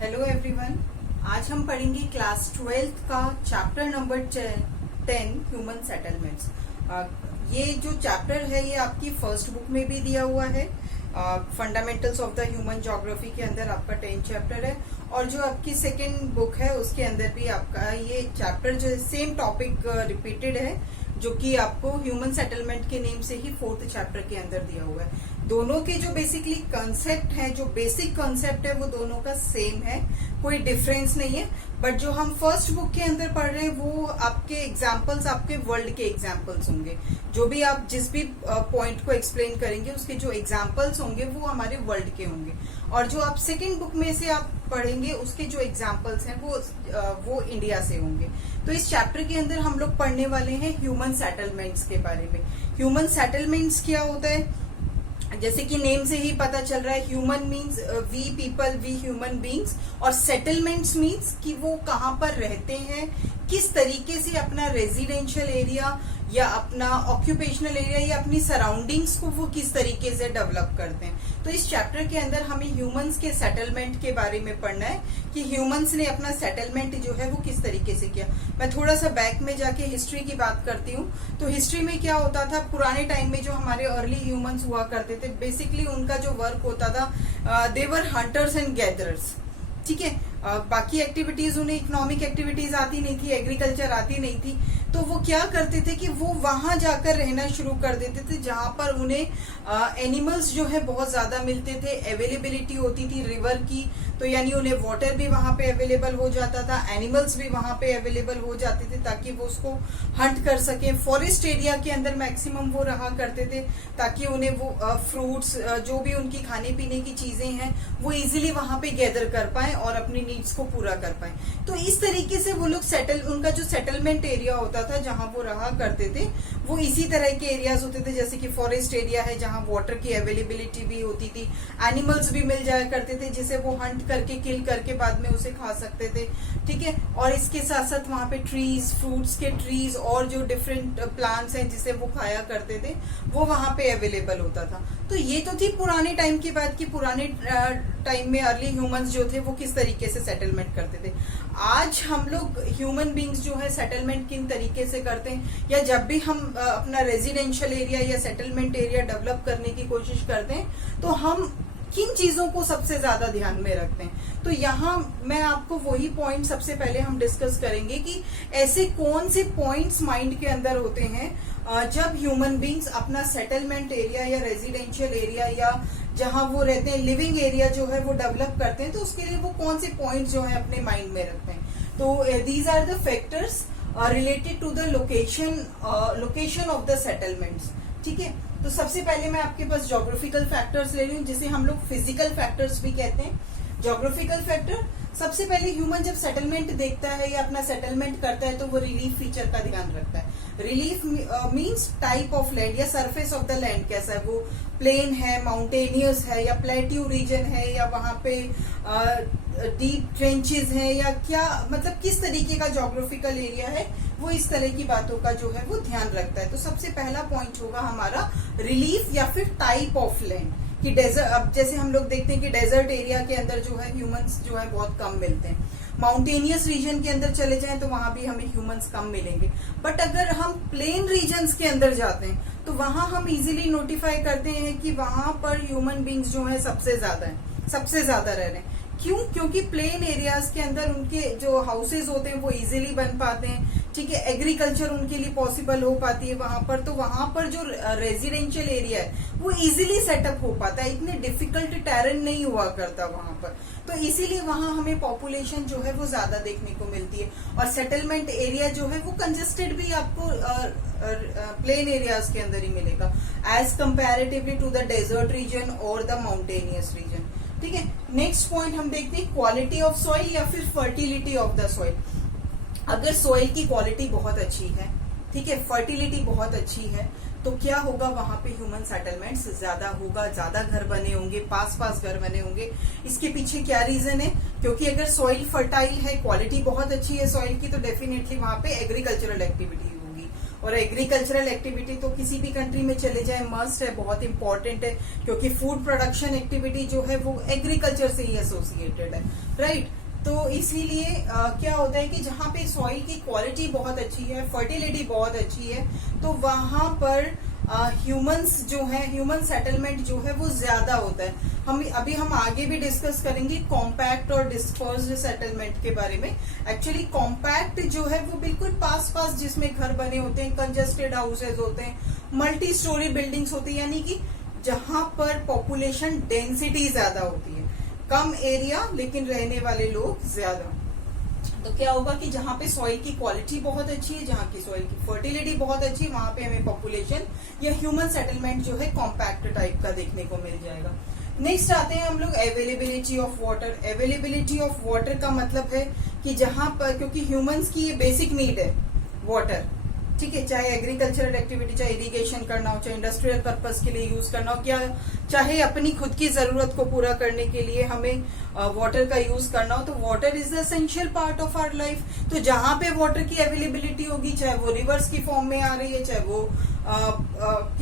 Hello everyone. आज हम पढ़ेंगे क्लास 12th का चैप्टर नंबर 10 ह्यूमन सेटलमेंट्स। ये जो चैप्टर है ये आपकी फर्स्ट बुक में भी दिया हुआ है। Fundamentals of the human geography के अंदर आपका 10 चैप्टर है और जो आपकी सेकेंड बुक है उसके अंदर भी आपका ये चैप्टर जो सेम टॉपिक रिपीटेड है, जो कि आपको ह्यूमन सेटलमेंट के नेम से ही 4th चैप्टर के अंदर दिया हुआ है। दोनों के जो बेसिकली कंसेप्ट है, जो बेसिक कंसेप्ट है, वो दोनों का सेम है, कोई डिफरेंस नहीं है। बट जो हम फर्स्ट बुक के अंदर पढ़ रहे हैं वो आपके एग्जाम्पल्स, आपके वर्ल्ड के एग्जाम्पल्स होंगे। जो भी आप जिस भी पॉइंट को एक्सप्लेन करेंगे उसके जो एग्जाम्पल्स होंगे वो हमारे वर्ल्ड के होंगे। और जो आप सेकेंड बुक में से आप पढ़ेंगे उसके जो एग्जाम्पल्स हैं वो इंडिया से होंगे। तो इस चैप्टर के अंदर हम लोग पढ़ने वाले हैं ह्यूमन सेटलमेंट्स के बारे में। ह्यूमन सेटलमेंट्स क्या होता है, जैसे कि नेम से ही पता चल रहा है, human means we people, we human beings, और सेटलमेंट्स मीन्स कि वो कहाँ पर रहते हैं, किस तरीके से अपना रेजिडेंशियल एरिया या अपना ऑक्यूपेशनल एरिया या अपनी सराउंडिंग्स को वो किस तरीके से डेवलप करते हैं। तो इस चैप्टर के अंदर हमें ह्यूमंस के सेटलमेंट के बारे में पढ़ना है कि ह्यूमंस ने अपना सेटलमेंट जो है वो किस तरीके से किया। मैं थोड़ा सा बैक में जाके हिस्ट्री की बात करती हूँ। तो हिस्ट्री में क्या होता था, पुराने टाइम में जो हमारे अर्ली ह्यूमंस हुआ करते थे, बेसिकली उनका जो वर्क होता था, दे वर हंटर्स एंड गैदरर्स। ठीक है, बाकी एक्टिविटीज, उन्हें इकोनॉमिक एक्टिविटीज आती नहीं थी, एग्रीकल्चर आती नहीं थी। तो वो क्या करते थे कि वो वहां जाकर रहना शुरू कर देते थे जहां पर उन्हें एनिमल्स जो है बहुत ज्यादा मिलते थे, अवेलेबिलिटी होती थी रिवर की। तो यानी उन्हें वाटर भी वहां पे अवेलेबल हो जाता था, एनिमल्स भी वहां पे अवेलेबल हो जाते थे ताकि वो उसको हंट कर सके। फॉरेस्ट एरिया के अंदर मैक्सिमम वो रहा करते थे ताकि उन्हें वो फ्रूट्स, जो भी उनकी खाने पीने की चीजें हैं, वो इजिली वहां पे गैदर कर पाए और अपनी नीड्स को पूरा कर पाए। तो इस तरीके से वो लोग उनका जो सेटलमेंट एरिया होता था जहां वो रहा करते थे, वो इसी तरह के एरियाज होते थे। जैसे कि फॉरेस्ट एरिया है जहां वाटर की अवेलेबिलिटी भी होती थी, एनिमल्स भी मिल जाया करते थे जिसे वो हंट करके, किल करके बाद में उसे खा सकते थे। ठीक है, और इसके साथ साथ वहां पे ट्रीज, फ्रूट्स के ट्रीज और जो डिफरेंट प्लांट्स हैं जिसे वो खाया करते थे, वो वहां पे अवेलेबल होता था। तो ये तो थी पुराने टाइम की बात की पुराने टाइम में अर्ली ह्यूमंस जो थे वो किस तरीके से सेटलमेंट करते थे। आज हम लोग ह्यूमन बींग्स जो है सेटलमेंट किन तरीके से करते हैं, या जब भी हम अपना रेजिडेंशियल एरिया या सेटलमेंट एरिया डेवलप करने की कोशिश करते हैं तो हम किन चीजों को सबसे ज्यादा ध्यान में रखते हैं। तो यहाँ मैं आपको वही पॉइंट सबसे पहले हम डिस्कस करेंगे कि ऐसे कौन से पॉइंट्स माइंड के अंदर होते हैं जब ह्यूमन बींग्स अपना सेटलमेंट एरिया या रेजिडेंशियल एरिया या जहां वो रहते हैं, लिविंग एरिया जो है वो डेवलप करते हैं। तो उसके लिए वो कौन से पॉइंट्स जो है अपने माइंड में रखते हैं। तो these are the factors related to the location of the settlements. ठीक है, तो सबसे पहले मैं आपके पास ज्योग्राफिकल फैक्टर्स ले रही हूँ, जिसे हम लोग फिजिकल फैक्टर्स भी कहते हैं। ज्योग्राफिकल फैक्टर, सबसे पहले ह्यूमन जब सेटलमेंट देखता है या अपना सेटलमेंट करता है तो वो रिलीफ फीचर का ध्यान रखता है। Relief means type of land या सरफेस ऑफ द लैंड कैसा है, वो प्लेन है, माउंटेनियस है, या प्लेट्यू रीजन है, या वहां पे डीप ट्रेंचेस है, या क्या, मतलब किस तरीके का ज्योग्राफिकल एरिया है, वो इस तरह की बातों का जो है वो ध्यान रखता है। तो सबसे पहला पॉइंट होगा हमारा रिलीफ या फिर टाइप ऑफ लैंड कि डेजर्ट। अब जैसे हम लोग देखते हैं कि डेजर्ट एरिया के अंदर जो है ह्यूमंस जो है बहुत कम मिलते हैं। माउंटेनियस रीजन के अंदर चले जाएं तो वहां भी हमें ह्यूमंस कम मिलेंगे। बट अगर हम प्लेन रीजन्स के अंदर जाते हैं तो वहां हम इजीली नोटिफाई करते हैं कि वहां पर ह्यूमन बींग्स जो है सबसे ज्यादा रह रहे हैं। क्यों? क्योंकि प्लेन एरियाज के अंदर उनके जो हाउसेज होते हैं वो इजीली बन पाते हैं। ठीक है, एग्रीकल्चर उनके लिए पॉसिबल हो पाती है वहां पर। तो वहां पर जो रेजिडेंशियल एरिया है वो इजीली सेटअप हो पाता है, इतने डिफिकल्ट टेरेन नहीं हुआ करता वहां पर। तो इसीलिए वहां हमें पॉपुलेशन जो है वो ज्यादा देखने को मिलती है। और सेटलमेंट एरिया जो है वो कंजेस्टेड भी आपको प्लेन एरियाज के अंदर ही मिलेगा as comparatively to the desert region और द माउंटेनियस रीजन। ठीक है, नेक्स्ट पॉइंट हम देखते हैं क्वालिटी ऑफ सॉइल या फिर फर्टिलिटी ऑफ द सॉइल। अगर सॉइल की क्वालिटी बहुत अच्छी है, ठीक है, फर्टिलिटी बहुत अच्छी है, तो क्या होगा, वहां पे ह्यूमन सेटलमेंट्स ज्यादा होगा, ज्यादा घर बने होंगे, पास पास घर बने होंगे। इसके पीछे क्या रीजन है? क्योंकि अगर सॉइल फर्टाइल है, क्वालिटी बहुत अच्छी है सॉइल की, तो डेफिनेटली वहां पे एग्रीकल्चरल एक्टिविटी होगी। और एग्रीकल्चरल एक्टिविटी तो किसी भी कंट्री में चले जाए मस्ट है, बहुत इंपॉर्टेंट है, क्योंकि फूड प्रोडक्शन एक्टिविटी जो है वो एग्रीकल्चर से ही एसोसिएटेड है, राइट। तो इसीलिए क्या होता है कि जहाँ पे सॉइल की क्वालिटी बहुत अच्छी है, फर्टिलिटी बहुत अच्छी है, तो वहां पर ह्यूमंस जो है, ह्यूमन सेटलमेंट जो है वो ज्यादा होता है। हम आगे भी डिस्कस करेंगे कॉम्पैक्ट और डिस्पर्स्ड सेटलमेंट के बारे में। एक्चुअली कॉम्पैक्ट जो है वो बिल्कुल पास पास जिसमें घर बने होते हैं, कंजेस्टेड हाउसेज होते हैं, मल्टी स्टोरी बिल्डिंग्स होती है, यानी कि जहां पर पॉपुलेशन डेंसिटी ज्यादा होती है, कम एरिया लेकिन रहने वाले लोग ज्यादा। तो क्या होगा कि जहां पे सॉइल की क्वालिटी बहुत अच्छी है, जहां की सॉइल की फर्टिलिटी बहुत अच्छी है, वहां पे हमें पॉपुलेशन या ह्यूमन सेटलमेंट जो है कॉम्पैक्ट टाइप का देखने को मिल जाएगा। नेक्स्ट आते हैं हम लोग availability of water. Availability of water का मतलब है कि जहां पर, क्योंकि ह्यूमंस की ये बेसिक नीड है वाटर, ठीक है, चाहे एग्रीकल्चरल एक्टिविटी, चाहे इरिगेशन करना हो, चाहे इंडस्ट्रियल पर्पस के लिए यूज करना हो, क्या चाहे अपनी खुद की जरूरत को पूरा करने के लिए हमें वाटर का यूज करना हो, तो water is the essential part of our life. तो जहां पे वाटर की अवेलेबिलिटी होगी, चाहे वो रिवर्स की फॉर्म में आ रही है, चाहे वो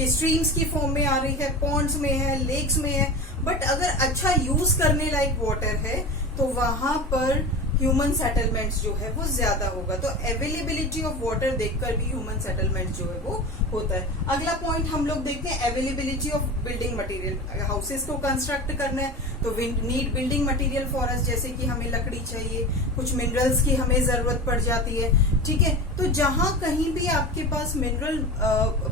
स्ट्रीम्स की फॉर्म में आ रही है, पॉन्ड्स में है, लेक्स में है, बट अगर अच्छा यूज करने लायक वाटर है तो वहां पर ह्यूमन सेटलमेंट्स जो है वो ज्यादा होगा। तो अवेलेबिलिटी ऑफ वाटर देखकर भी ह्यूमन सेटलमेंट जो है वो होता है। अगला पॉइंट हम लोग देखते हैं availability of building material. Houses को कंस्ट्रक्ट करना है तो need building material for us, जैसे कि हमें लकड़ी चाहिए, कुछ मिनरल्स की हमें जरूरत पड़ जाती है, ठीक है। तो जहां कहीं भी आपके पास मिनरल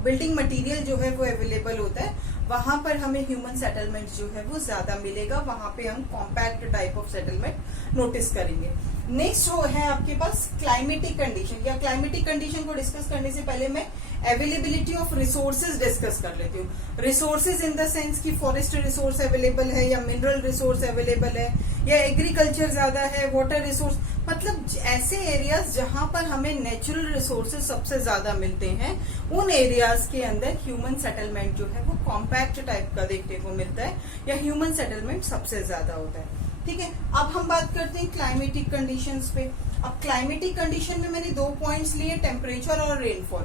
बिल्डिंग मटेरियल जो है वो अवेलेबल होता है, वहां पर हमें ह्यूमन सेटलमेंट जो है वो ज्यादा मिलेगा, वहां पे हम compact type of settlement notice करेंगे। नेक्स्ट है आपके पास क्लाइमेटिक कंडीशन। या क्लाइमेटिक कंडीशन को डिस्कस करने से पहले मैं अवेलेबिलिटी ऑफ रिसोर्सेज डिस्कस कर लेती हूँ। रिसोर्सेज इन द सेंस कि फॉरेस्ट रिसोर्स अवेलेबल है, या मिनरल रिसोर्स अवेलेबल है, या एग्रीकल्चर ज्यादा है, वाटर रिसोर्स, मतलब ऐसे एरियाज जहां पर हमें नेचुरल रिसोर्सेज सबसे ज्यादा मिलते हैं, उन एरियाज के अंदर ह्यूमन सेटलमेंट जो है वो कॉम्पैक्ट टाइप का देखने को मिलता है, या ह्यूमन सेटलमेंट सबसे ज्यादा होता है, ठीक है। अब हम बात करते हैं क्लाइमेटिक कंडीशंस पे। अब क्लाइमेटिक कंडीशन में मैंने 2 पॉइंट्स लिए, टेम्परेचर और रेनफॉल।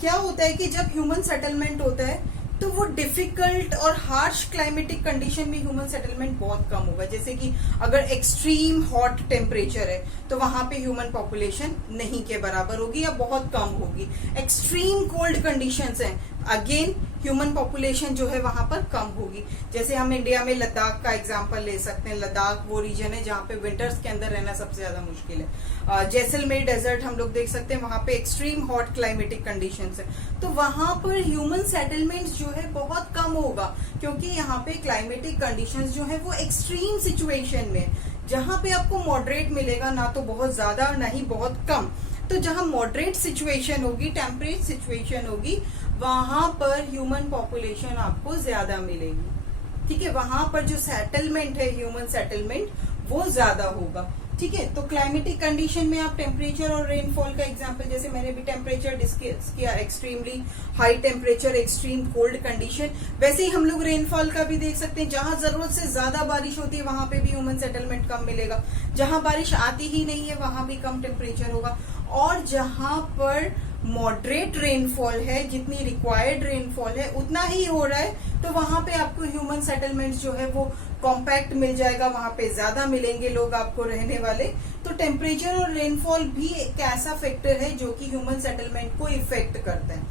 क्या होता है कि जब ह्यूमन सेटलमेंट होता है तो वो डिफिकल्ट और हार्श क्लाइमेटिक कंडीशन में ह्यूमन सेटलमेंट बहुत कम होगा। जैसे कि अगर एक्सट्रीम हॉट टेम्परेचर है तो वहां पे ह्यूमन पॉपुलेशन नहीं के बराबर होगी या बहुत कम होगी। एक्सट्रीम कोल्ड कंडीशंस हैं, अगेन ह्यूमन पॉपुलेशन जो है वहां पर कम होगी। जैसे हम इंडिया में लद्दाख का एग्जांपल ले सकते हैं। लद्दाख वो रीजन है जहां पे विंटर्स के अंदर रहना सबसे ज्यादा मुश्किल है। जैसलमेर डेजर्ट हम लोग देख सकते हैं, वहां पे एक्सट्रीम हॉट क्लाइमेटिक कंडीशंस है, तो वहां पर ह्यूमन सेटलमेंट जो है बहुत कम होगा, क्योंकि यहाँ पे क्लाइमेटिक कंडीशंस जो है वो एक्सट्रीम सिचुएशन में, जहां पे आपको मॉडरेट मिलेगा, ना तो बहुत ज्यादा और ना ही बहुत कम। तो जहां मॉडरेट सिचुएशन होगी, टेम्परेट सिचुएशन होगी, वहां पर ह्यूमन पॉपुलेशन आपको ज्यादा मिलेगी, ठीक है। वहां पर जो सेटलमेंट है, ह्यूमन सेटलमेंट, वो ज्यादा होगा, ठीक है। तो क्लाइमेटिक कंडीशन में आप टेम्परेचर और रेनफॉल का एग्जांपल, जैसे मैंने भी टेम्परेचर डिस्कस किया, extremely high temperature, extreme cold condition, वैसे ही हम लोग रेनफॉल का भी देख सकते हैं। जहां जरूरत से ज्यादा बारिश होती है वहां पे भी ह्यूमन सेटलमेंट कम मिलेगा, जहां बारिश आती ही नहीं है वहां भी कम टेम्परेचर होगा, और जहां पर मॉडरेट रेनफॉल है, जितनी रिक्वायर्ड रेनफॉल है उतना ही हो रहा है, तो वहां पे आपको ह्यूमन सेटलमेंट जो है वो कॉम्पैक्ट मिल जाएगा, वहां पे ज्यादा मिलेंगे लोग आपको रहने वाले। तो टेम्परेचर और रेनफॉल भी एक ऐसा फैक्टर है जो कि ह्यूमन सेटलमेंट को इफेक्ट करता है।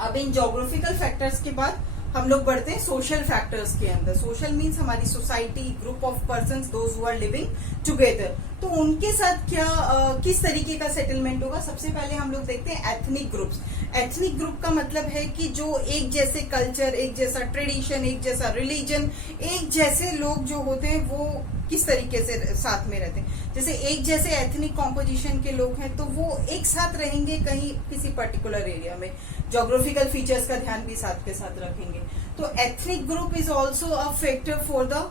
अब इन ज्योग्राफिकल फैक्टर्स के बाद हम लोग बढ़ते हैं सोशल फैक्टर्स के अंदर। सोशल मीन्स हमारी society, group of persons, those who are living together, तो उनके साथ क्या किस तरीके का सेटलमेंट होगा। सबसे पहले हम लोग देखते हैं एथनिक ग्रुप्स। एथनिक ग्रुप का मतलब है कि जो एक जैसे कल्चर, एक जैसा ट्रेडिशन, एक जैसा रिलीजन, एक जैसे लोग जो होते हैं वो किस तरीके से साथ में रहते हैं। जैसे एक जैसे एथनिक कॉम्पोजिशन के लोग हैं तो वो एक साथ रहेंगे कहीं किसी पर्टिकुलर एरिया में, ज्योग्राफिकल फीचर्स का ध्यान भी साथ के साथ रखेंगे। तो ethnic group is also a factor for the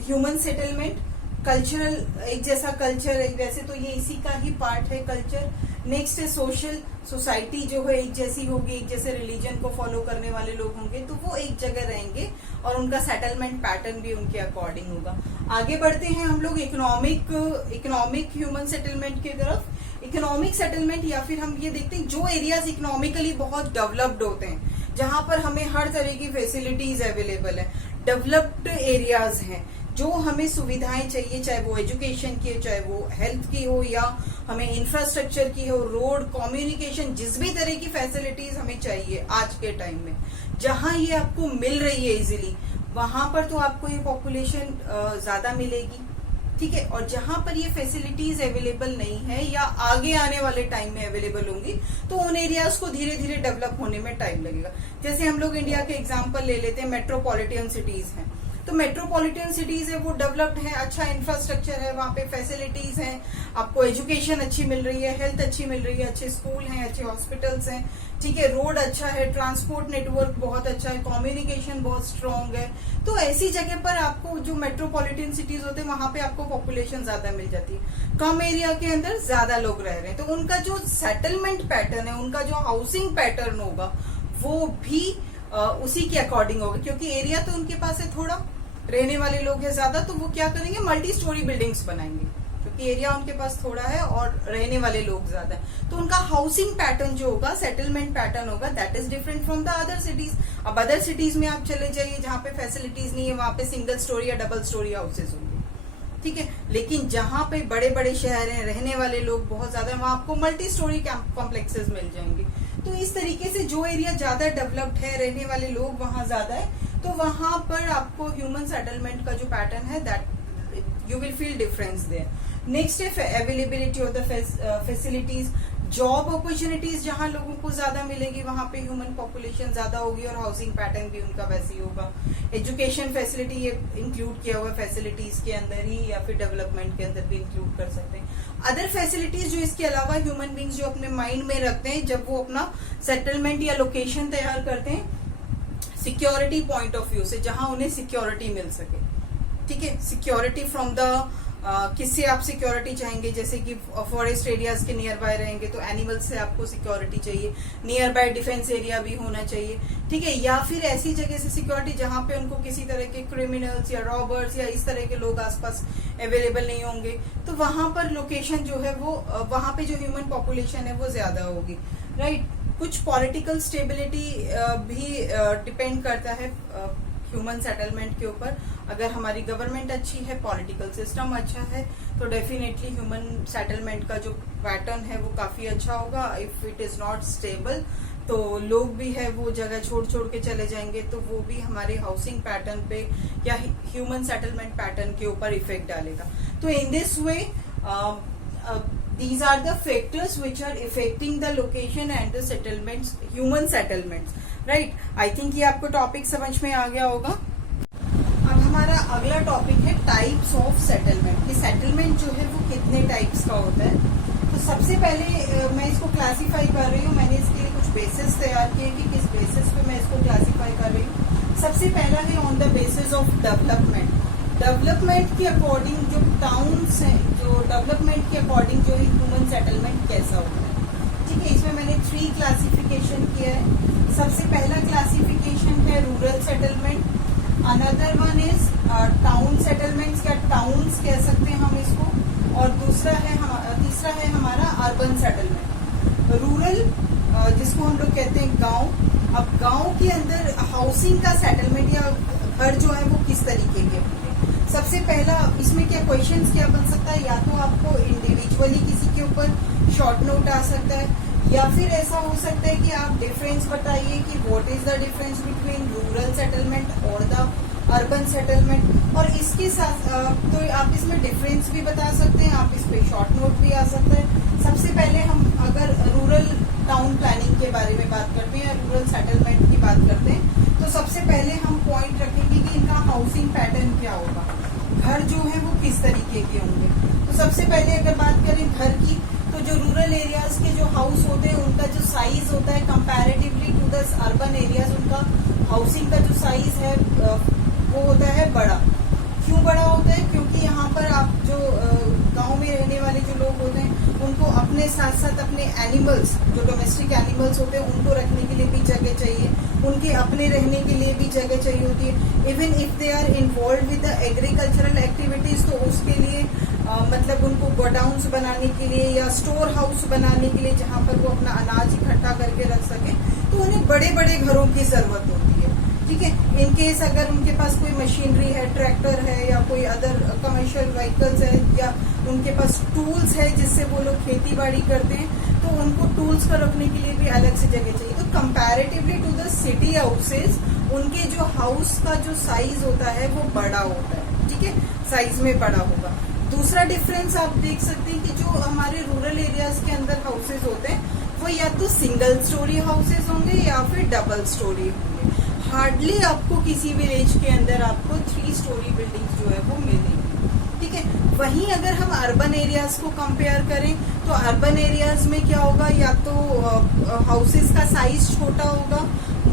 human settlement. Cultural, एक जैसा कल्चर, वैसे तो ये इसी का ही पार्ट है कल्चर। नेक्स्ट है सोशल, सोसाइटी जो है एक जैसी होगी, एक जैसे रिलीजन को फॉलो करने वाले लोग होंगे तो वो एक जगह रहेंगे और उनका सेटलमेंट पैटर्न भी उनके अकॉर्डिंग होगा। आगे बढ़ते हैं हम लोग इकोनॉमिक ह्यूमन सेटलमेंट की तरफ। इकोनॉमिक सेटलमेंट, या फिर हम ये देखते हैं जो एरियाज इकोनॉमिकली बहुत डेवलप्ड होते हैं, जहां पर हमें हर तरह की फैसिलिटीज अवेलेबल है, डेवलप्ड एरियाज हैं, जो हमें सुविधाएं चाहिए, चाहे वो एजुकेशन की हो, चाहे वो हेल्थ की हो, या हमें इंफ्रास्ट्रक्चर की हो, रोड, कम्युनिकेशन, जिस भी तरह की फैसिलिटीज हमें चाहिए आज के टाइम में, जहां ये आपको मिल रही है इजीली, वहां पर तो आपको ये पॉपुलेशन ज्यादा मिलेगी, ठीक है। और जहां पर ये फैसिलिटीज अवेलेबल नहीं है या आगे आने वाले टाइम में अवेलेबल होंगी, तो उन एरियाज को धीरे धीरे डेवलप होने में टाइम लगेगा। जैसे हम लोग इंडिया के एग्जांपल ले लेते हैं, मेट्रोपॉलिटन सिटीज हैं, तो मेट्रोपॉलिटन सिटीज है वो डेवलप्ड है, अच्छा इंफ्रास्ट्रक्चर है, वहां पे फैसिलिटीज हैं, आपको एजुकेशन अच्छी मिल रही है, हेल्थ अच्छी मिल रही है, अच्छे स्कूल हैं, अच्छे हॉस्पिटल्स हैं, ठीक है, रोड अच्छा है, ट्रांसपोर्ट नेटवर्क बहुत अच्छा है, कम्युनिकेशन बहुत स्ट्रांग है। तो ऐसी जगह पर आपको जो मेट्रोपॉलिटन सिटीज होते हैं वहां पे आपको पॉपुलेशन ज्यादा मिल जाती है, कम एरिया के अंदर ज्यादा लोग रह रहे हैं, तो उनका जो सेटलमेंट पैटर्न है, उनका जो हाउसिंग पैटर्न होगा वो भी उसी के अकॉर्डिंग होगा, क्योंकि एरिया तो उनके पास है थोड़ा, रहने वाले लोग हैं ज्यादा, तो वो क्या करेंगे, मल्टी स्टोरी बिल्डिंग्स बनाएंगे, क्योंकि एरिया उनके पास थोड़ा है और रहने वाले लोग ज्यादा है, तो उनका हाउसिंग पैटर्न जो होगा, सेटलमेंट पैटर्न होगा, that is different from the other cities. अब अदर सिटीज में आप चले जाइए जहां पे फैसिलिटीज नहीं है, वहां पे सिंगल स्टोरी या डबल स्टोरी हाउसेज होंगे, ठीक है, लेकिन जहां पे बड़े बड़े शहर हैं, रहने वाले लोग बहुत ज्यादा है, वहां आपको मल्टी स्टोरी कॉम्प्लेक्सेस मिल जाएंगे। तो इस तरीके से जो एरिया ज्यादा डेवलप्ड है, रहने वाले लोग वहां ज्यादा है, तो वहां पर आपको ह्यूमन सेटलमेंट का जो पैटर्न है, that you will feel difference there. Next है availability of the facilities, job opportunities, जहां लोगों को ज्यादा मिलेगी वहां पे ह्यूमन पॉपुलेशन ज्यादा होगी और हाउसिंग पैटर्न भी उनका वैसे ही होगा। एजुकेशन फैसिलिटी ये इंक्लूड किया हुआ फैसिलिटीज के अंदर ही, या फिर डेवलपमेंट के अंदर भी इंक्लूड कर सकते हैं। अदर फैसिलिटीज जो इसके अलावा ह्यूमन बींग्स जो अपने माइंड में रखते हैं जब वो अपना सेटलमेंट या लोकेशन तैयार करते हैं, सिक्योरिटी पॉइंट ऑफ व्यू से, जहां उन्हें सिक्योरिटी मिल सके, ठीक है, सिक्योरिटी फ्रॉम द किससे आप सिक्योरिटी चाहेंगे, जैसे कि फॉरेस्ट एरियाज के नियर बाय रहेंगे तो एनिमल्स से आपको सिक्योरिटी चाहिए, नियर बाय डिफेंस एरिया भी होना चाहिए, ठीक है, या फिर ऐसी जगह से सिक्योरिटी जहां पे उनको किसी तरह के क्रिमिनल्स या रॉबर्स या इस तरह के लोग आसपास अवेलेबल नहीं होंगे, तो वहां पर लोकेशन जो है वो, वहां पे जो ह्यूमन पॉपुलेशन है वो ज्यादा होगी, राइट। कुछ पॉलिटिकल स्टेबिलिटी भी डिपेंड करता है ह्यूमन सेटलमेंट के ऊपर। अगर हमारी गवर्नमेंट अच्छी है, पॉलिटिकल सिस्टम अच्छा है, तो डेफिनेटली ह्यूमन सेटलमेंट का जो पैटर्न है वो काफी अच्छा होगा। If it is not stable, तो लोग भी है वो जगह छोड़ छोड़ के चले जाएंगे, तो वो भी हमारे हाउसिंग पैटर्न पे या ह्यूमन सेटलमेंट पैटर्न के ऊपर इफेक्ट डालेगा। तो in this way these are the factors which are affecting the location and the settlements, human settlements, right? I think ये आपको टॉपिक समझ में आ गया होगा। अब हमारा अगला टॉपिक है टाइप्स ऑफ सेटलमेंट, कि सेटलमेंट जो है वो कितने टाइप्स का होता है। तो सबसे पहले मैं इसको क्लासीफाई कर रही हूँ, मैंने इसके लिए कुछ बेसिस तैयार किए कि किस बेसिस पे मैं इसको क्लासीफाई कर रही हूँ। सबसे पहला है on the basis of development. Development के अकॉर्डिंग जो टाउन्स हैं, जो डेवलपमेंट के अकॉर्डिंग जो ह्यूमन सेटलमेंट कैसा होता है, ठीक है। इसमें मैंने 3 क्लासिफिकेशन किया है। सबसे पहला क्लासिफिकेशन है rural settlement, another one is town settlements या टाउन्स कह सकते हैं हम इसको, और तीसरा है हमारा अर्बन सेटलमेंट। रूरल जिसको हम लोग कहते हैं गांव। अब गांव के अंदर हाउसिंग का सेटलमेंट या घर जो है वो किस तरीके के होंगे। सबसे पहला इसमें क्या क्वेश्चंस क्या बन सकता है, या तो आपको इंडिविजुअली किसी के ऊपर शॉर्ट नोट आ सकता है, या फिर ऐसा हो सकता है कि आप डिफरेंस बताइए कि what is the difference between rural settlement और द अर्बन सेटलमेंट। और इसके साथ तो आप इसमें डिफरेंस भी बता सकते हैं, आप इस पे शॉर्ट नोट भी आ सकता है। सबसे पहले हम अगर रूरल टाउन प्लानिंग के बारे में बात करते हैं या रूरल सेटलमेंट की बात करते हैं, तो सबसे पहले हम पॉइंट रखेंगे कि इनका हाउसिंग पैटर्न क्या होगा, घर जो है वो किस तरीके के होंगे। तो सबसे पहले अगर बात करें घर की, तो जो रूरल एरियाज के जो हाउस होते हैं उनका जो साइज होता है comparatively to the urban areas, उनका हाउसिंग का जो साइज है वो होता है बड़ा। क्यों बड़ा होता है, क्योंकि यहाँ पर आप जो गांव में रहने वाले जो लोग होते हैं उनको अपने साथ साथ अपने एनिमल्स, जो डोमेस्टिक एनिमल्स होते हैं उनको रखने के लिए भी जगह चाहिए, उनके अपने रहने के लिए भी जगह चाहिए होती है। Even if they are involve with the agricultural activities, तो उसके लिए मतलब उनको गोडाउन्स बनाने के लिए या स्टोर हाउस बनाने के लिए जहाँ पर वो अपना अनाज इकट्ठा करके रख सके, तो उन्हें बड़े बड़े घरों की जरूरत होती है। ठीक है, इन केस अगर उनके पास कोई मशीनरी है, ट्रैक्टर है या कोई अदर कमर्शियल व्हीकल्स है, या उनके पास टूल्स है जिससे वो लोग खेती बाड़ी करते हैं, तो उनको टूल्स को रखने के लिए भी अलग से जगह चाहिए। तो comparatively to the city houses, उनके जो हाउस का जो साइज होता है वो बड़ा होता है। ठीक है, साइज में बड़ा होगा। दूसरा डिफरेंस आप देख सकते हैं कि जो हमारे रूरल एरियाज के अंदर हाउसेज होते हैं वो या तो सिंगल स्टोरी हाउसेज होंगे या फिर डबल स्टोरी होंगे। हार्डली आपको किसी विलेज के अंदर आपको 3 स्टोरी बिल्डिंग जो है वो मिलेगी। ठीक है, वहीं अगर हम अर्बन एरियाज को कंपेयर करें तो अर्बन एरियाज में क्या होगा, या तो हाउसेस का साइज छोटा होगा,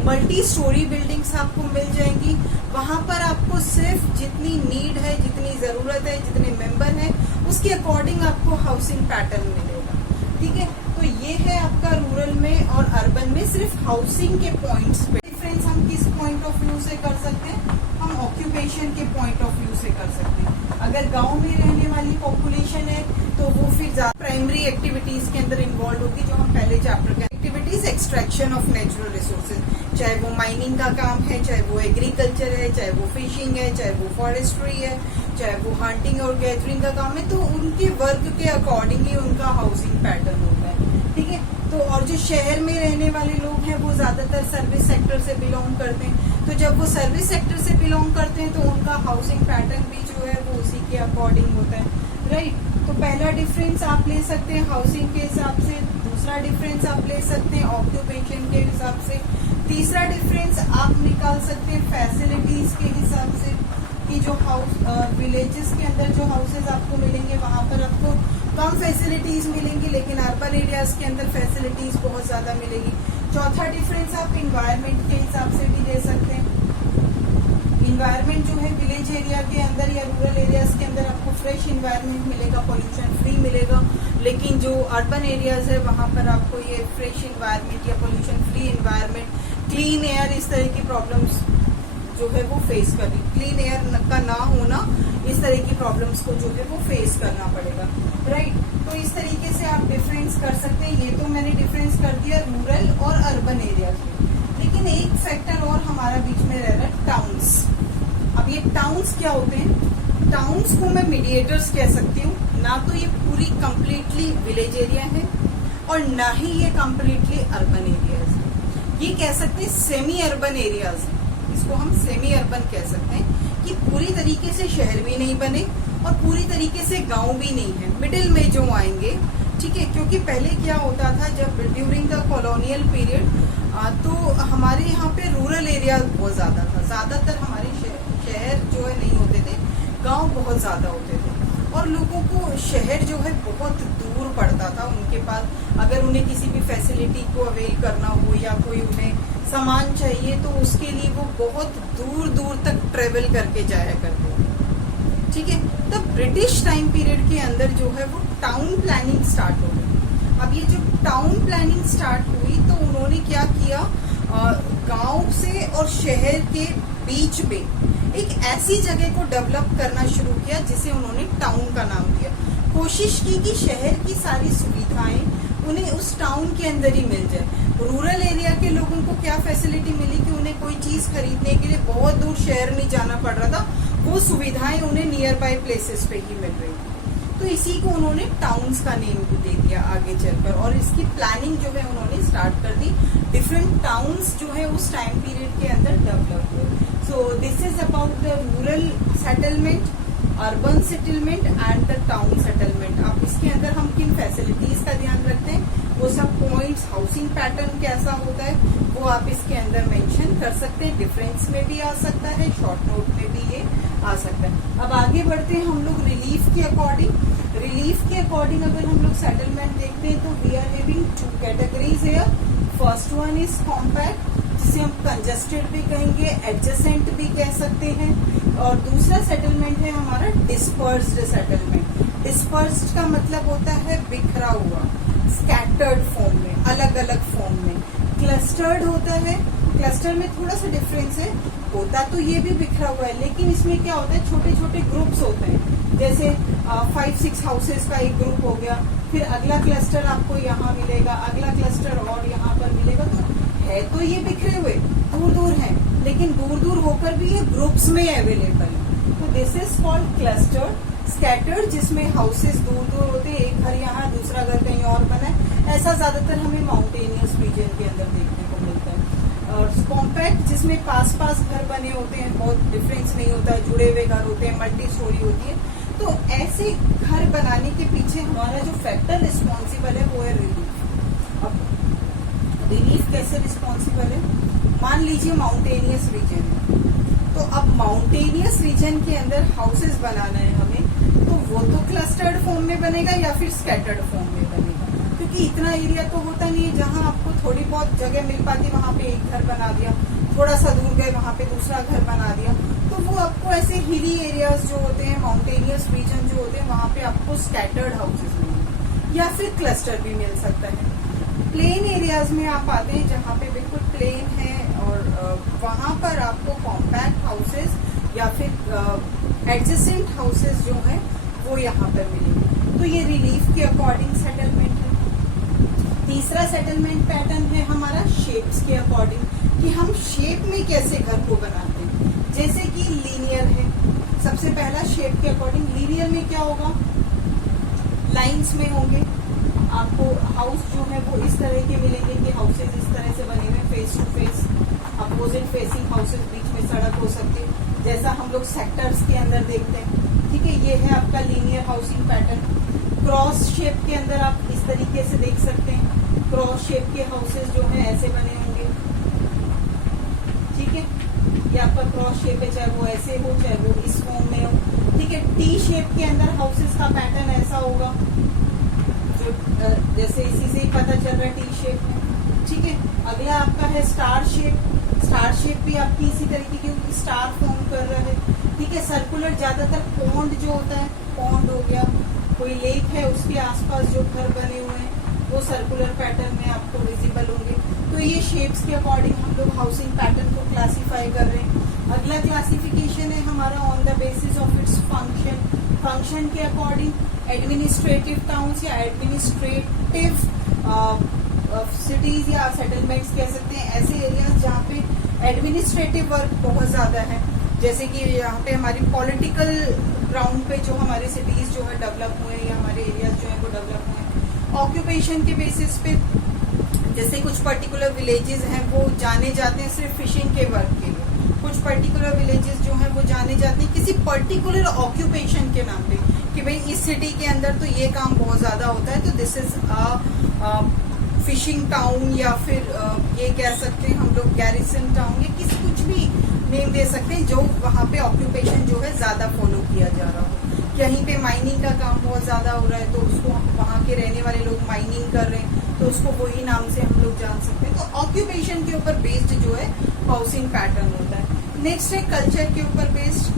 मल्टी स्टोरी बिल्डिंग्स आपको मिल जाएंगी। वहां पर आपको सिर्फ जितनी नीड है, जितनी जरूरत है, जितने मेंबर है, उसके अकॉर्डिंग आपको हाउसिंग पैटर्न मिलेगा। ठीक है, तो ये है आपका रूरल में और अर्बन में सिर्फ हाउसिंग के पॉइंट्स पे। डिफरेंस हम किस पॉइंट ऑफ व्यू से कर सकते हैं? हम ऑक्यूपेशन के पॉइंट ऑफ व्यू से कर सकते हैं। अगर गांव में रहने वाली पॉपुलेशन है तो वो फिर ज्यादा प्राइमरी एक्टिविटीज के अंदर इन्वॉल्व होगी, जो हम पहले चैप्टर के activities, extraction of natural resources, चाहे वो माइनिंग का काम है, चाहे वो एग्रीकल्चर है, चाहे वो फिशिंग है, चाहे वो फॉरेस्ट्री है, चाहे वो हंटिंग और गैदरिंग का काम है, तो उनके वर्क के अकॉर्डिंगली उनका हाउसिंग पैटर्न होता है। ठीक है, तो और जो शहर में रहने वाले लोग हैं वो ज्यादातर सर्विस सेक्टर से बिलोंग करते हैं, तो जब वो सर्विस सेक्टर से बिलोंग करते हैं तो उनका हाउसिंग पैटर्न भी जो है वो उसी के अकॉर्डिंग होता है। राइट, तो पहला डिफरेंस आप ले सकते हैं हाउसिंग के हिसाब से, दूसरा डिफरेंस आप ले सकते हैं ऑक्यूपेशन के हिसाब से, तीसरा डिफरेंस आप निकाल सकते हैं फैसिलिटीज के हिसाब से, कि जो हाउस विलेजेस के अंदर जो हाउसेज आपको मिलेंगे वहां पर आपको कम फैसिलिटीज मिलेंगी, लेकिन अर्बन एरियाज के अंदर फैसिलिटीज बहुत ज्यादा मिलेगी। चौथा डिफरेंस आप इन्वायरमेंट के हिसाब से भी दे सकते हैं। इन्वायरमेंट जो है विलेज एरिया के अंदर या रूरल एरियाज के अंदर आपको फ्रेश इन्वायरमेंट मिलेगा, पोल्यूशन फ्री मिलेगा, लेकिन जो अर्बन एरियाज है वहां पर आपको ये फ्रेश इन्वायरमेंट या pollution free environment, clean air, इस तरह की प्रॉब्लम्स जो है वो फेस करनी, क्लीन एयर का ना होना, इस तरह की प्रॉब्लम्स को जो है वो फेस करना पड़ेगा। राइट, तो इस तरीके से आप डिफरेंस कर सकते हैं। ये तो मैंने डिफरेंस कर दिया रूरल और अर्बन एरिया में, लेकिन एक फैक्टर और हमारा बीच में रह रहा है, टाउन्स। अब ये टाउन्स क्या होते हैं? टाउन्स को मैं मीडिएटर्स कह सकती हूँ। ना तो ये पूरी कंप्लीटली विलेज एरिया है और ना ही ये कंप्लीटली अर्बन एरियाज है। ये कह सकते हैं सेमी अर्बन एरियाज है, इसको हम सेमी अर्बन कह सकते हैं, कि पूरी तरीके से शहर भी नहीं बने और पूरी तरीके से गांव भी नहीं है, मिडिल में जो आएंगे। ठीक है, क्योंकि पहले क्या होता था, जब ड्यूरिंग द कॉलोनियल पीरियड तो हमारे यहाँ पे रूरल एरिया बहुत ज्यादा था, ज्यादातर हमारे शहर जो है नहीं होते थे, गांव बहुत ज्यादा होते थे, और लोगों को शहर जो है बहुत दूर पड़ता था उनके पास। अगर उन्हें किसी भी फैसिलिटी को अवेल करना हो या कोई उन्हें सामान चाहिए तो उसके लिए वो बहुत दूर दूर तक ट्रेवल करके जाया करते थे। ठीक है, तब ब्रिटिश टाइम पीरियड के अंदर जो है वो टाउन प्लानिंग स्टार्ट हो गई। अब ये जो टाउन प्लानिंग स्टार्ट हुई तो उन्होंने क्या किया, गांव से और शहर के बीच में एक ऐसी जगह को डेवलप करना शुरू किया जिसे उन्होंने टाउन का नाम दिया। कोशिश की कि शहर की सारी सुविधाएं उन्हें उस टाउन के अंदर ही मिल जाए। रूरल एरिया के लोगों को क्या फैसिलिटी मिली कि उन्हें कोई चीज खरीदने के लिए बहुत दूर शहर नहीं जाना पड़ रहा था, वो सुविधाएं उन्हें नियर बाय प्लेसेस पे ही मिल रही थी। तो इसी को उन्होंने टाउन्स का नेम दे दिया आगे चलकर, और इसकी प्लानिंग जो है उन्होंने स्टार्ट कर दी। डिफरेंट टाउन्स जो है उस टाइम पीरियड के अंदर डेवलप हुए। So this is about the rural settlement, urban settlement and the town settlement. अब इसके अंदर हम किन फैसिलिटीज का ध्यान रखते हैं, वो सब पॉइंट्स, हाउसिंग पैटर्न कैसा होता है वो आप इसके अंदर मेंशन कर सकते हैं। डिफरेंस में भी आ सकता है, शॉर्ट नोट में भी ये आ सकता है। अब आगे बढ़ते हैं हम लोग रिलीफ के अकॉर्डिंग। रिलीफ के अकॉर्डिंग अगर हम लोग सेटलमेंट देखते हैं तो we are having 2 categories here. First one is compact, जिसे हम कंजेस्टेड भी कहेंगे, एडजेसेंट भी कह सकते हैं, और दूसरा सेटलमेंट है हमारा डिस्पर्स्ड सेटलमेंट। डिस्पर्स्ड का मतलब होता है बिखरा हुआ, स्कैटर्ड फॉर्म में, अलग अलग फॉर्म में। क्लस्टर्ड होता है, क्लस्टर में थोड़ा सा डिफरेंस है। होता तो ये भी बिखरा हुआ है, लेकिन इसमें क्या होता है, छोटे छोटे ग्रुप्स होते हैं, जैसे 5-6 हाउसेस का एक ग्रुप हो गया, फिर अगला क्लस्टर आपको यहाँ मिलेगा, अगला क्लस्टर और यहाँ पर मिलेगा। तो ये बिखरे हुए दूर दूर हैं, लेकिन दूर दूर होकर भी ये ग्रुप्स में अवेलेबल है। तो this is called clustered scattered, जिसमें हाउसेस दूर दूर होते हैं, एक घर यहाँ दूसरा घर कहीं और बना है। ऐसा ज्यादातर हमें माउंटेनियस रीजन के अंदर देखने को मिलता है। और कॉम्पैक्ट, जिसमें पास पास घर बने होते हैं, बहुत डिफरेंस नहीं होता है, जुड़े हुए घर होते हैं, मल्टी स्टोरी होती है। तो ऐसे घर बनाने के पीछे हमारा जो फैक्टर रिस्पॉन्सिबल है वो है रिलीफ। अब रिलीफ कैसे रिस्पॉन्सिबल है, मान लीजिए माउंटेनियस रीजन है, तो अब माउंटेनियस रीजन के अंदर हाउसेस बनाना है हमें, तो वो तो क्लस्टर्ड फॉर्म में बनेगा या फिर स्कैटर्ड फॉर्म में बनेगा, क्योंकि इतना एरिया तो होता नहीं है। जहां आपको थोड़ी बहुत जगह मिल पाती वहां पे एक घर बना दिया, थोड़ा सा दूर गए वहां पे दूसरा घर बना दिया। तो वो आपको ऐसे हिली एरियाज जो होते हैं, माउंटेनियस रीजन जो होते हैं, वहां पे आपको स्कैटर्ड हाउसेस मिलेंगे या फिर क्लस्टर भी मिल सकता है। प्लेन एरियाज में आप आते हैं जहाँ पे बिल्कुल प्लेन है, और वहां पर आपको कॉम्पैक्ट हाउसेस या फिर एडजेसेंट हाउसेस जो है वो यहाँ पर मिलेंगे। तो ये रिलीफ के अकॉर्डिंग सेटलमेंट है। तीसरा सेटलमेंट पैटर्न है हमारा शेप्स के अकॉर्डिंग, कि हम शेप में कैसे घर को बनाते हैं। जैसे कि लीनियर है, सबसे पहला शेप के अकॉर्डिंग लीनियर में क्या होगा, लाइंस में होंगे। आपको हाउस जो है वो इस तरह के मिलेंगे कि हाउसेज इस तरह से बने हुए face to face, opposite facing houses, बीच में सड़क हो सकती है, जैसा हम लोग सेक्टर्स के अंदर देखते हैं। ठीक है, ये है आपका linear housing pattern. Cross shape के अंदर आप इस तरीके से देख सकते हैं, क्रॉस शेप के हाउसेज जो है ऐसे बने होंगे। ठीक है, ये आपका क्रॉस शेप है, चाहे वो ऐसे हो चाहे वो इस फॉर्म में हो। ठीक है, टी शेप के अंदर हाउसेज का पैटर्न ऐसा होगा, जैसे इसी से ही पता चल रहा है टी शेप में। ठीक है, अगला आपका है स्टार शेप। स्टार शेप भी आपकी इसी तरीके की स्टार फॉर्म कर रहा है। ठीक है, सर्कुलर, ज्यादातर पॉन्ड जो होता है, पॉन्ड हो गया, कोई लेक है उसके आसपास जो घर बने हुए हैं वो सर्कुलर पैटर्न में आपको विजिबल होंगे। तो ये शेप्स के अकॉर्डिंग हम लोग हाउसिंग पैटर्न को क्लासीफाई कर रहे हैं। अगला क्लासिफिकेशन है हमारा on the basis of its function. Function के अकॉर्डिंग एडमिनिस्ट्रेटिव टाउन्स या एडमिनिस्ट्रेटिव सिटीज या सेटलमेंट्स कह सकते हैं, ऐसे एरियाज जहाँ पे एडमिनिस्ट्रेटिव वर्क बहुत ज्यादा है। जैसे कि यहाँ पे हमारी पॉलिटिकल ग्राउंड पे जो हमारे सिटीज जो है डेवलप हुए हैं या हमारे एरियाज जो है वो डेवलप हुए हैं। ऑक्यूपेशन के बेसिस पे जैसे कुछ पर्टिकुलर विलेजेस हैं वो जाने जाते हैं सिर्फ फिशिंग के वर्क के लिए, कुछ पर्टिकुलर विलेजेस जो हैं वो जाने जाते हैं किसी पर्टिकुलर ऑक्यूपेशन के नाम पे, कि भाई इस सिटी के अंदर तो ये काम बहुत ज्यादा होता है, तो दिस इज फिशिंग टाउन, या फिर ये कह सकते हैं हम लोग गैरिसन टाउन, या किसी कुछ भी नेम दे सकते हैं जो वहाँ पे ऑक्यूपेशन जो है ज्यादा फॉलो किया जा रहा हो। कहीं पे माइनिंग का काम बहुत ज्यादा हो रहा है तो उसको वहाँ के रहने वाले लोग माइनिंग कर रहे हैं तो उसको वही नाम से हम लोग जान सकते हैं। तो ऑक्यूपेशन के ऊपर बेस्ड जो है हाउसिंग पैटर्न होता है। नेक्स्ट है कल्चर के ऊपर बेस्ड,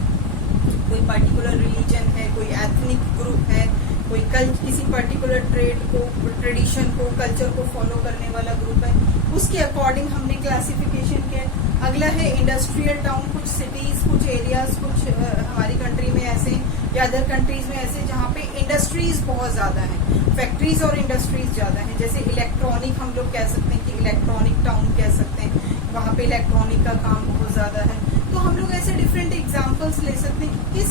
कोई पर्टिकुलर रिलीजन है, कोई एथनिक ग्रुप है, कोई किसी पर्टिकुलर ट्रेड को, ट्रेडिशन को, कल्चर को फॉलो करने वाला ग्रुप है, उसके अकॉर्डिंग हमने क्लासिफिकेशन किया। अगला है इंडस्ट्रियल टाउन, कुछ सिटीज, कुछ एरियाज, कुछ हमारी कंट्री में ऐसे या अदर कंट्रीज में ऐसे जहाँ पे इंडस्ट्रीज बहुत ज्यादा हैं, फैक्ट्रीज और इंडस्ट्रीज ज्यादा हैं। जैसे इलेक्ट्रॉनिक हम लोग कह सकते हैं कि इलेक्ट्रॉनिक टाउन कह सकते हैं, वहाँ पे इलेक्ट्रॉनिक का काम बहुत ज्यादा है। तो हम लोग ऐसे डिफरेंट एग्जाम्पल्स ले सकते हैं कि किस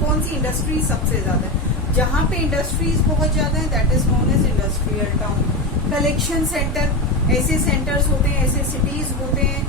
कौन सी इंडस्ट्री सबसे ज्यादा है। जहाँ पे इंडस्ट्रीज बहुत ज्यादा है that is known as industrial town. Collection centre, ऐसे सेंटर्स होते हैं, ऐसे सिटीज होते हैं,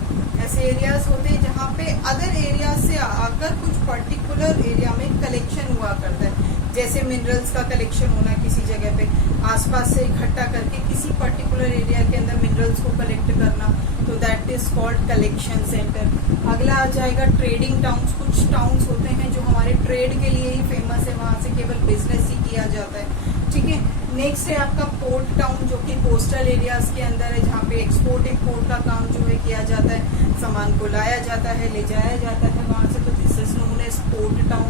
ऐसे एरियाज होते हैं जहाँ पे अदर एरियाज से आकर कुछ पर्टिकुलर एरिया में कलेक्शन हुआ करता है। जैसे मिनरल्स का कलेक्शन होना किसी जगह पे, आसपास से इकट्ठा करके किसी पर्टिकुलर एरिया के अंदर मिनरल्स को कलेक्ट करना, तो that is called collection centre. अगला आ जाएगा ट्रेडिंग टाउन्स। कुछ टाउन्स होते हैं जो हमारे ट्रेड के लिए ही फेमस है, वहां से केवल बिजनेस ही किया जाता है। ठीक है, नेक्स्ट है आपका पोर्ट टाउन जो कि कोस्टल एरियाज के अंदर है, जहाँ पे एक्सपोर्ट इम्पोर्ट का काम जो है किया जाता है, सामान को लाया जाता है, ले जाया जाता है वहां से, तो this is known as port town.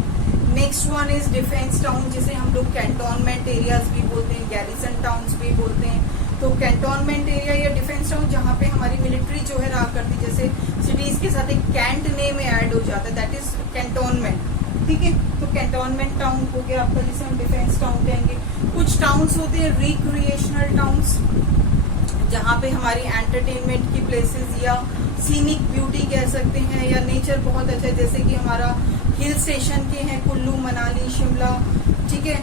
Next one is defence town, जिसे हम लोग कैंटोनमेंट एरियाज भी बोलते हैं, गैरिसन टाउन्स भी बोलते हैं। तो कैंटोनमेंट एरिया या डिफेंस टाउन जहाँ पे हमारी मिलिट्री जो है रहा करती, जैसे सिटीज के साथ एक कैंट नेम ऐड हो जाता है, दैट इज कैंटोनमेंट। ठीक है, तो कैंटोनमेंट टाउन हो गया आपका, जिसे हम डिफेंस टाउन कहेंगे। कुछ टाउन्स होते हैं रिक्रिएशनल टाउन्स, जहाँ पे हमारी एंटरटेनमेंट की प्लेसेस या सीनिक ब्यूटी कह सकते हैं, या नेचर बहुत अच्छा है, जैसे कि हमारा हिल स्टेशन के हैं कुल्लू, मनाली, शिमला। ठीक है,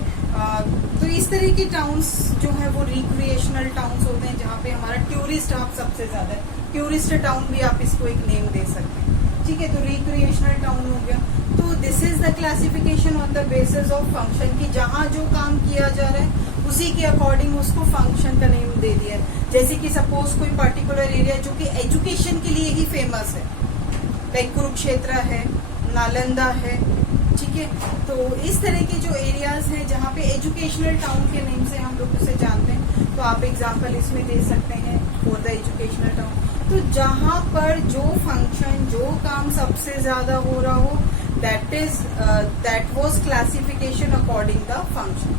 तो इस तरह के टाउन्स जो है वो रिक्रिएशनल टाउन्स होते हैं, जहाँ पे हमारा टूरिस्ट आप सबसे ज्यादा है। टूरिस्ट टाउन भी आप इसको एक नेम दे सकते हैं। ठीक है, तो रिक्रिएशनल टाउन हो गया। तो this is the classification on the basis of function, की जहाँ जो काम किया जा रहा है उसी के अकॉर्डिंग उसको फंक्शन का नेम दे दिया है। जैसे कि सपोज कोई पर्टिकुलर एरिया जो कि एजुकेशन के लिए ही फेमस है, लाइक कुरुक्षेत्र है, नालंदा है। ठीक है, तो इस तरह के जो एरियाज हैं जहाँ पे एजुकेशनल टाउन के नेम से हम लोग उसे जानते हैं, तो आप एग्जांपल इसमें दे सकते हैं फॉर द एजुकेशनल टाउन। तो जहाँ पर जो फंक्शन, जो काम सबसे ज्यादा हो रहा हो, that was classification according the function,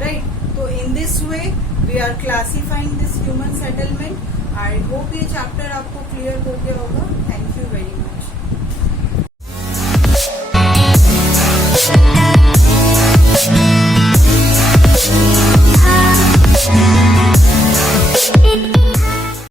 right? So in this way we are classifying this human settlement. I hope ये चैप्टर आपको क्लियर हो गया होगा। Thank you very much.